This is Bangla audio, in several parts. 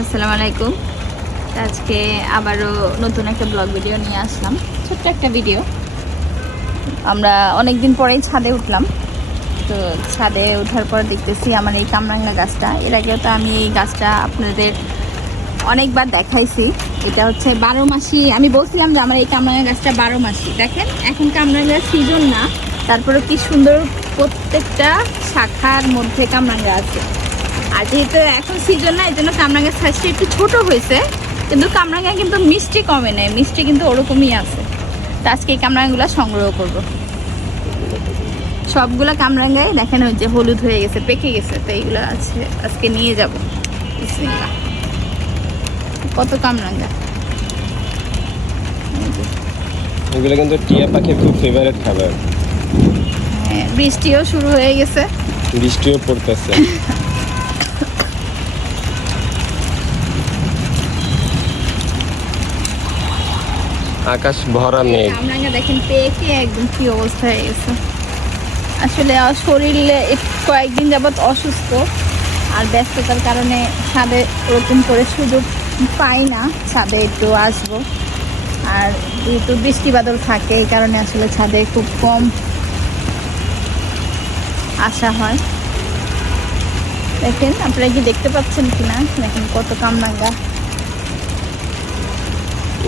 আসসালামু আলাইকুম। আজকে আবারও নতুন একটা ব্লগ ভিডিও নিয়ে আসলাম। ছোট্ট একটা ভিডিও। আমরা অনেক দিন পরেই ছাদে উঠলাম। তো ছাদে ওঠার পর দেখতেছি আমার এই কামরাঙ্গা গাছটা। এর আগেও তো আমি এই গাছটা আপনাদের অনেকবার দেখাইছি। এটা হচ্ছে বারো মাসি। আমি বলছিলাম যে আমার এই কামরাঙ্গা গাছটা বারো মাসি। দেখেন, এখন কামরাঙ্গা সিজন না। তারপরে কি সুন্দর প্রত্যেকটা শাখার মধ্যে কামরাঙ্গা আছে। আর যেহেতু এখন সিজন না এই জন্য কামরাঙ্গার সাইজটা একটু ছোট হয়েছে। কিন্তু কামরাঙ্গা কিন্তু মিষ্টি কমে নেই মিষ্টি কিন্তু ওরকমই আছে। তো আজকে এই কামরাঙ্গাগুলো সংগ্রহ করব। সবগুলো কামরাঙ্গাই দেখেন ওই যে হলুদ হয়ে গেছে পেকে গেছে তো এইগুলো আছে আজকে নিয়ে যাব। কত কামরাঙ্গা? এগুলো কিন্তু টিয়া পাখির খুব ফেভারিট খাবার। হ্যাঁ, বৃষ্টিও শুরু হয়ে গেছে। বৃষ্টিও পড়তেছে। আকাশ ভরা মেঘ। আসলে কয়েকদিন অসুস্থ, আর ব্যস্ততার কারণে ছাদে ওরকম করে সুযোগ পাই না, ছাদে একটু আসব। আর যেহেতু বৃষ্টি বাদল থাকে, এই কারণে আসলে ছাদে খুব কম আসা হয়। দেখেন, আপনারা কি দেখতে পাচ্ছেন কিনা? দেখেন কত কামরাঙ্গা।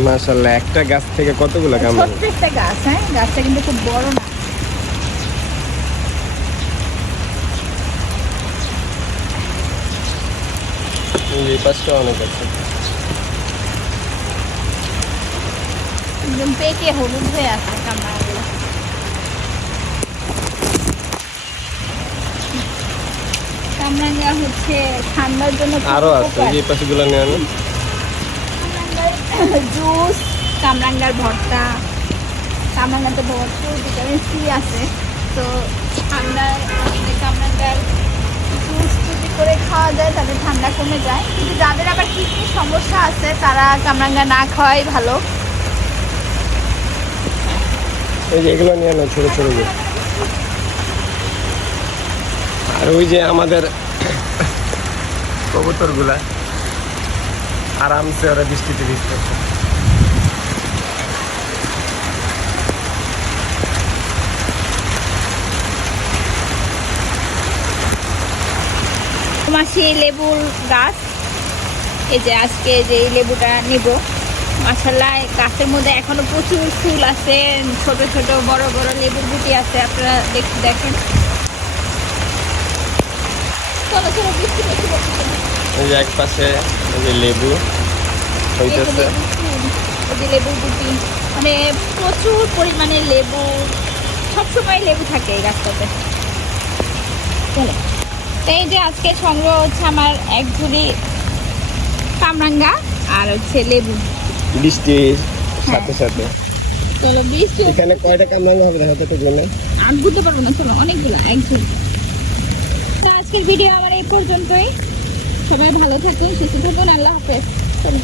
মাশাল্লাহ একটা গাছ থেকে কতগুলো কামড়? একটা গাছ হ্যাঁ? গাছটা কিন্তু খুব বড় না। এই পাশটা অনেক আছে। একদম পেকে হলুদ হয়ে আছে কামরাগুলো কামরাঙ্গা হচ্ছে ঠান্ডার জন্য আরও আছে এই পাশেগুলো নিয়ে আনো কামরাঙ্গার জুস কামরাঙ্গার ভর্তা। কামরাঙ্গাতে ভরপুর ভিটামিন সি আছে। তো আসলে কামরাঙ্গার জুস যদি করে খাওয়া যায় তাদের ঠান্ডা কমে যায়। কিন্তু যাদের আবার কিডনির সমস্যা আছে, তারা কামরাঙ্গা না খাওয়াই ভালো। আর ওই যে আমাদের কবুতরগুলা। আরামসে ওরা বৃষ্টিতে ভিজতেছে মাসি লেবুর গাছ এই যে আজকে যে লেবুটা নিব। মাসাল্লাহ গাছের মধ্যে এখনও প্রচুর ফুল আছে ছোট ছোট বড় বড় লেবুর গুটি আছে আপনারা দেখতে দেখেন। এই যে এক পাশে লেবু। হইতেছে লেবুর গুটি মানে প্রচুর পরিমাণে লেবু সবসময় লেবু থাকে এই গাছটাতে। চলো। তো যে আজকে সংগ্রহ হচ্ছে আমার এক ঝুড়ি কামরাঙ্গা আর হচ্ছে লেবু। বৃষ্টির সাথে সাথে। চলো বৃষ্টি এখানে কয়টা কামরাঙ্গা হবে দেখো তো গুনে আর বুঝতে পারব না চলো অনেকগুলো এক ঝুড়ি। তো আজকের ভিডিও আমার এই পর্যন্তই। সবাই ভালো থাকুন সুস্থ থাকুন আল্লাহ হাফেজ। চলো।